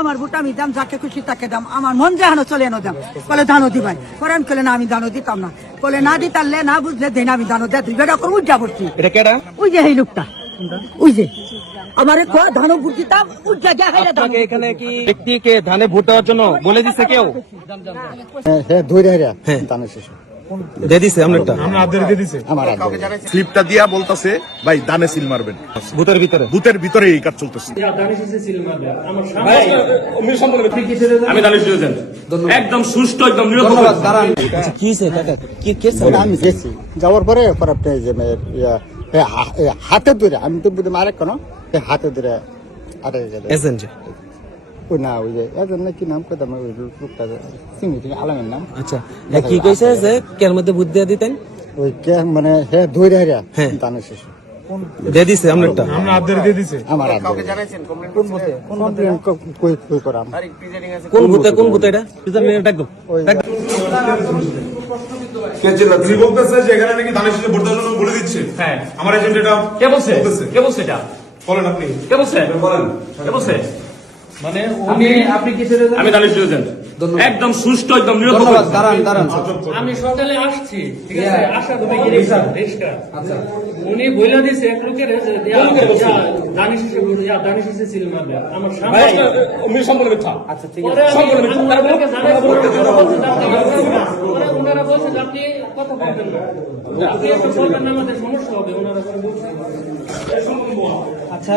আমার ভোট আমি দাম যাকে খুশি তাকে দাম আমার মন যাহানো চলে এনো দাম। বলে ধানও দিবাই। আমি কলে না আমি দানও দিতাম না। বলে না দিতারলে না বুঝলে দেন আমি দানও দেয় দুই বেটা করে উজ্জা পড়ছি এটা কেডা? ওই যে এই লোকটা। ওই যে। আমার ধানও ভোট দিতাম উজ্জা যা খাইলে দাম এখানে কি ব্যক্তিকে ধানে ভোট দেওয়ার জন্য বলে দিছে কেউ? হ্যাঁ ধরে হেরা দানের শেষে। দিয়ে দিছে আপনারটা আমার আর ধরে। স্লিপটা দিয়া বলতাছে ভাই দানে সিল মারবেন। ভোটের ভিতরে। বুথের ভিতরে এই কাজ চলতেছে। আমি দানিশ দিয়েছেন একদম সুষ্ঠু একদম নিরপেক্ষ। কি হয়েছে কাকা কি কেস আমি গেছি যাওয়ার পরে পরে আপনি যে হাতে ধরে আমি তো বুঝলাম আরেক কেন হাতে ধরে আরে এজেন্ট। ওই না ওই যে এজন না কি নাম কইতাম ওই লোকটা চিনি চিনি আলামের নাম আচ্ছা কি কইছে যে কের মধ্যে ভোট দিয়ে দিতেন ওই কে মানে হে ধরে হেরা হ্যাঁ। দানের শেষে দিয়ে দিছে আপনারটা আমার আর ধরে। কমপ্লেন ক- কই কই করাম কোন ভূতে কোন ভূতে এটা পিছন নিয়ে ডাকবো ওই তিনি বলতেছে যে এখানে নাকি ধানের শীষে ভোট দেওয়ার বলে দিচ্ছে হ্যাঁ আমার এজেন্ট এটা কে বলছে কে বলছে এটা বলেন আপনি কে বলছে বলেন কে বলছে মানে আমি আপনি কি আমি দানিশ দিয়েছেন একদম সুষ্ঠু একদম নিরপেক্ষ। আমি সকালে আসছি ঠিক আছে? আচ্ছা। উনি বইলা দিছে এক লোকের যে দানিশ দানিশ সিল মারবে। আমার সামনে উনি সম্পূর্ণ মিথ্যা। আচ্ছা ঠিক আছে। সম্পূর্ণ পরে ওনারা বলছে আপনি কথা বলবেন না। আপনি একটু বলবেন না আমাদের সমস্যা হবে ওনারা বলছে। আচ্ছা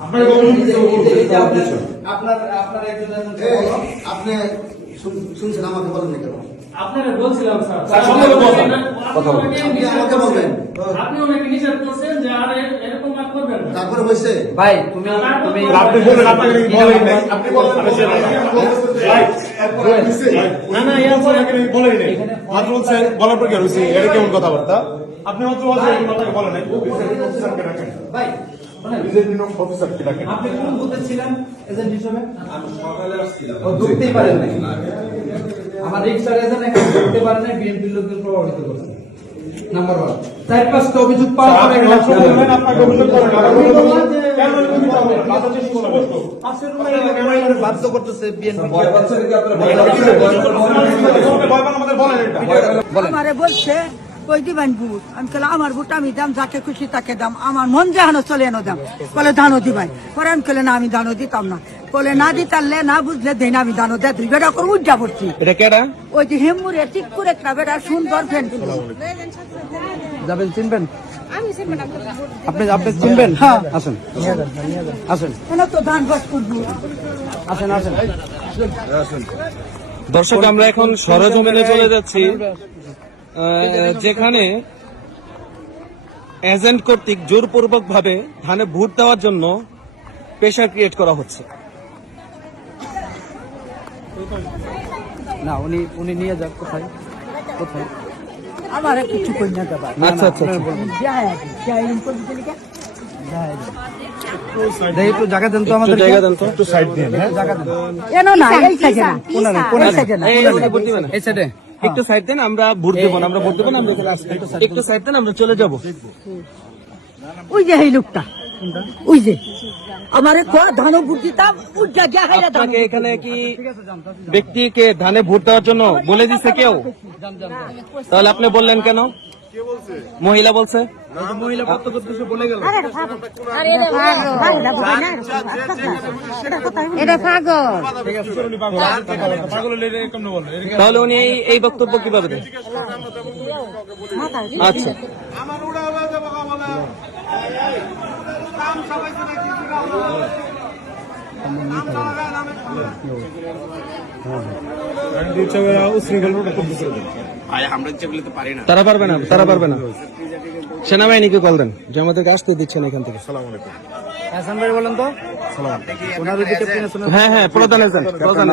আপনার আপনার একজন আপনি শুনছেন আমাকে বলেন না কেন? আপনারা বলছিলাম স্যার। স্যার, সম্পূর্ণ কথা। কথা আমাকে বলবেন আপনি ওনাকে নিষেধ করছেন যে আর এরকম আর করবেন না। তারপরে হয়েছে? ভাই তুমি তুমি আপনি বলেন আপনাকে নাকি আপনি বলেন না না এরপরে বলেই নাই মাত্র বলছে বলার পর কি কেমন কথাবার্তা? আপনি মাত্র নাই অফিসারকে ডাকেন ভাই প্রিজাইডিং অফিসারকে ডাকেন আপনি কোন বুথে ছিলেন এজেন্ট হিসেবে আমি সকালে আসছিলাম ঢুকতেই পারেন নাই আমার রিক্সার এজেন্ট এখানে ঢুকতে পারেন নাই বিএনপির লোকদের প্রভাবিত করছে নাম্বার ওয়ান চার পাঁচটা অভিযোগ পাওয়ার পরে আপনাকে অভিযোগ করেন না। বাধ্য করতেছে বিএনপি বলেন বলছে কই দিবেন ভোট? আমি কলে আমার ভোট আমি দাম যাকে খুশি তাকে দাম। আমার মন যাহানো চলে এনো দাম। বলে ধানও দিবাই। পরে আমি কলে না আমি দানও দিতাম না। বলে না দিতারলে না বুঝলে দেন আমি দানও দেয় দুই। বেটা করে উজ্জা পড়ছি ওই যে হেমুরে ঠিক করে একটা বেটা সুন্দর ফ্যান যাবেন চিনবেন? আপনি আপনি চিনবেন? হ্যাঁ। আসেন। আসেন। কেন তো ধান বাস করব। আসেন আসেন। দর্শক আমরা এখন সরজমিনে চলে যাচ্ছি। যেখানে এজেন্ট কর্তৃক জোরপূর্বক ভাবে ধানে ভোট দেওয়ার জন্য প্রেশার ক্রিয়েট করা হচ্ছে। না উনি উনি নিয়ে যান কোথায়? কোথায়? আমার কিছু কই না দেবা আচ্ছা আচ্ছা আচ্ছা। একটু জায়গা দেন তো আমাদের জায়গা দেন তো। একটু সাইড দিয়ে হ্যাঁ? জায়গা দেন এনো না এই সাইডে না। কোন না এই, এই, না। এই সাইডে একটু সাইড দেন আমরা ভোট দেবো না আমরা ভোট দেবো না আমরা এখানে আসব। একটু সাইড দেন আমরা চলে যাব। ওই যে এই লোকটা ওই যে। আমারে তো ধানও ভোট দিতাম আপনাকে এখানে কি ব্যক্তিকে ধানে ভোট দেওয়ার জন্য বলে দিছে কেউ? তাহলে আপনি বললেন কেন? মহিলা বলছে মহিলা প্রত্যক্ষদর্শী বলে গেল এটা পাগল পাগল হলে এরকম না বলে তাহলে উনি এই- বক্তব্য কীভাবে দেন আচ্ছা তারা পারবে না তারা পারবে না। সেনাবাহিনীকে কল দেন যে আমাদেরকে আসতে দিচ্ছেন এখান থেকে। হাসান ভাই বলেন তো। ওনার ওই দিকে পেছনে হ্যাঁ হ্যাঁ প্রধান এজেন্ট প্রধান